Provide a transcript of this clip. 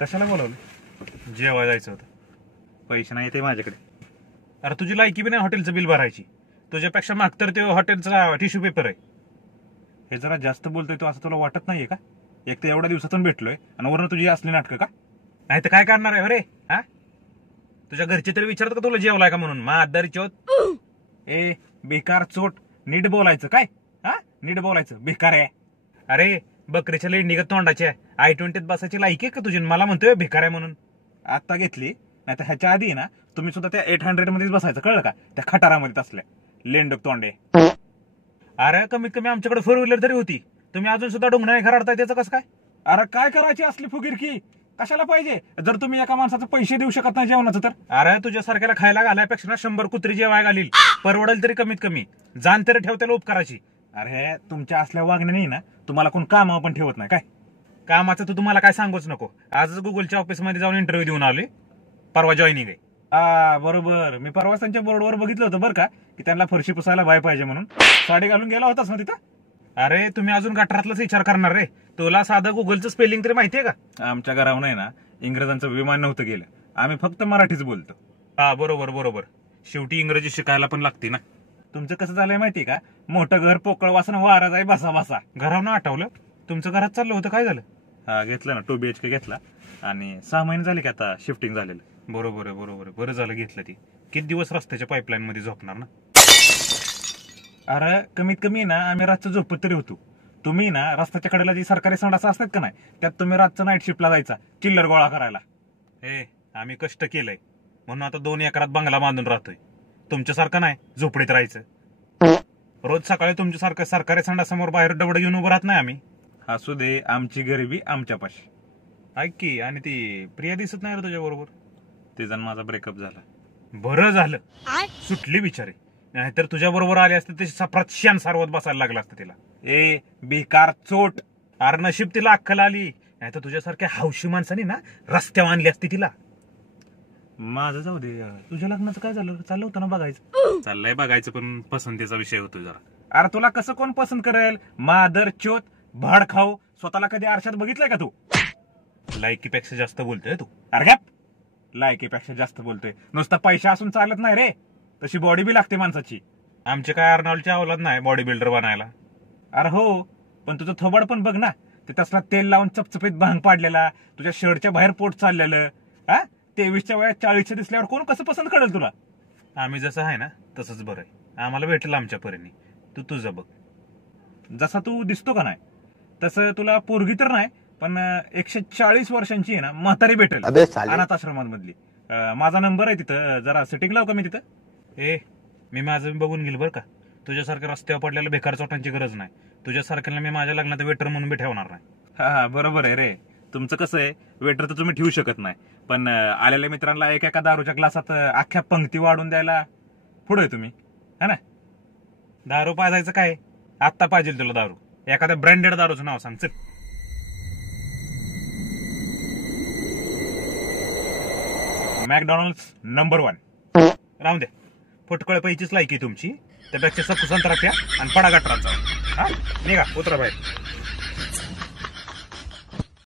कशाला बोलावलं? जेवायला जायचं होतं. पैसे नाही ते माझ्याकडे. अरे तुझी लायकी बी नाही हॉटेलचं बिल भरायची. तुझ्यापेक्षा माग तर ते हॉटेलचा टिश्यू पेपर आहे. हे जरा जास्त बोलतोय तू, असं तुला वाटत नाहीये का? एक तर एवढ्या दिवसातून भेटलोय आणि वरून तुझी असली नाटकं का? नाही तर काय करणार आहे अरे? हा, तुझ्या घरचे तरी विचारत का तुला जेवलाय का म्हणून? मादारी चोत. ए बेकार चोट, नीट बोलायचं काय? हा, नीट बोलायचं. बेकार आहे. अरे बकरीच्या लेंडीगत तोंडाच्या I-20 बसायची लायकी आहे का तुझी? मला म्हणतोय भिकार आहे म्हणून. आता घेतली, नाही तर ह्याच्या आधी ना तुम्ही सुद्धा त्या 800 मध्येच बसायचं, कळलं का? त्या खटारामध्ये असल्या लेंडक तोंडे. अरे कमीत कमी आमच्याकडे 4 व्हीलर तरी होती. तुम्ही अजून सुद्धा डोंगराने खराडताय, त्याचं कसं काय? अरे काय करायची असली फुगिरकी? कशाला पाहिजे जर तुम्ही एका माणसाचे पैसे देऊ शकत नाही जेवणाचं तर? अरे तुझ्यासारख्याला खायला घालायपेक्षा 100 कुत्री जेवाय घालील, परवडेल तरी कमीत कमी. जाण तरी ठेव त्याला उपकाराची. अरे तुमच्या असल्या वागण्याने ना तुम्हाला कोण कामावर पण ठेवत नाही काय? कामाचं तू तुम्हाला काय सांगूच नको. आजच गुगलच्या ऑफिसमध्ये जाऊन इंटरव्ह्यू देऊन आले. परवा जॉईनिंग आहे. बरोबर. मी परवा त्यांच्या बोर्डवर बघितलं होतं बरं का, की त्यांना फरशी पुसायला बाय पाहिजे म्हणून. साडी घालून गेला होतास ना तिथं? अरे तुम्ही अजून गटारातलाच विचार करणार रे? तुला साधं गुगलचं स्पेलिंग तरी माहितीये का? आमच्या घरावर नाही ना इंग्रजांचं विमान नव्हतं गेलं. आम्ही फक्त मराठीच बोलतो. हा बरोबर बरोबर. शेवटी इंग्रजी शिकायला पण लागते ना. तुमचं कसं झालंय माहिती का? मोठं घर, पोकळ वासन, वारा जाई बसा बसा. घरावरून आठवलं, तुमचं घरात चाललं होतं, काय झालं? हा घेतलं ना, 2 BHK घेतला आणि 6 महिने झाले की आता शिफ्टिंग झालेलं. बरोबर आहे बरोबर आहे. बरं झालं घेतलं. ती किती दिवस रस्त्याच्या पाईपलाईन मध्ये झोपणार ना? अरे कमीत कमी ना आम्ही रातचं झोपत तरी होतो. तुम्ही ना रस्त्याच्या कडेला जी सरकारी संडास असतात का नाही, त्यात तुम्ही रातचं नाईट शिफ्टला जायचा चिल्लर गोळा करायला. आम्ही कष्ट केलंय म्हणून आता 2 एकरात बंगला बांधून राहतोय. तुमच्यासारखं नाही झोपडीत राहायचं. रोज सकाळी तुमच्यासारखं सरकारी संडासामोर बाहेर डबड घेऊन उभं राहत नाही आम्ही. असू दे, आमची गरिबी आमच्यापाशी. ऐक की, आणि ती प्रिया दिसत नाही रे तुझ्या बरोबर? तिचा माझा ब्रेकअप झाला. बरं झालं, सुटली बिचारी. नाहीतर तुझ्या बरोबर आले असते ते सफरात शान सारवत बसायला लागलं असतं तिला. ए बेकार चोट. अरे नशीब तिला अक्कल आली, नाहीतर तुझ्यासारख्या हौशी माणसाने ना रस्त्यावर आणली असती तिला. माझं जाऊ दे, तुझ्या लग्नाचं काय झालं? चाललं होतं ना बघायचं? चाललंय बघायचं, पण पसंतीचा विषय होतो जरा. अरे तुला कसं कोण पसंत करेल? मादर चोत, भाड खाऊ. स्वतःला कधी आरशात बघितलंय का तू? लायकीपेक्षा जास्त बोलतोय तू. अरे गप. लायकीपेक्षा जास्त बोलतोय. नुसता पैसा असून चालत नाही रे, तशी बॉडी बी लागते माणसाची. आमचे काय अर्नाल्डची अवलाद नाही बॉडी बिल्डर बनायला. अरे हो, पण तुझं थोबाड पण बघ ना. ते तसला तेल लावून चपचपीत भांग पाडलेला, तुझ्या शर्टच्या बाहेर पोट चाललेलं. हा, 23च्या वयात 40 दिसल्यावर कोण कसं पसंत करेल तुला? आम्ही जसं आहे ना तसंच बरं आहे. आम्हाला भेटलं आमच्या परीने. तू तुझं बघ. जसा तू दिसतो का नाही तसं तुला पोरगी तर नाही, पण 140 वर्षांची आहे ना म्हातारी भेटेल अनाथ आश्रमांमधली. माझा नंबर आहे तिथं, जरा सेटिंग लाव का मी तिथं? मी माझं बघून गेल बरं का. तुझ्यासारख्या रस्त्यावर पडलेल्या बेकार चोटांची गरज नाही. तुझ्यासारख्याला मी माझ्या लग्नात वेटर म्हणून बी ठेवणार नाही. हा बरोबर आहे रे. तुमचं कसं आहे, वेटर तर तुम्ही ठेवू शकत नाही, पण आलेल्या मित्रांना एका दारूच्या ग्लासात अख्ख्या पंक्ती वाढून द्यायला पुढे तुम्ही, है ना? दारू पाजायचं काय? आत्ता पाहिजे तुला दारू? एखाद्या ब्रँडेड दारूचं नाव सांग चल. McDonald's number 1. राहून द्या, फुटकळ पैचीच लायकी तुमची. त्यापेक्षा सत्तू संत्रा प्या आणि पडा गटरांचा. हा निघा, उतरा बाहेर.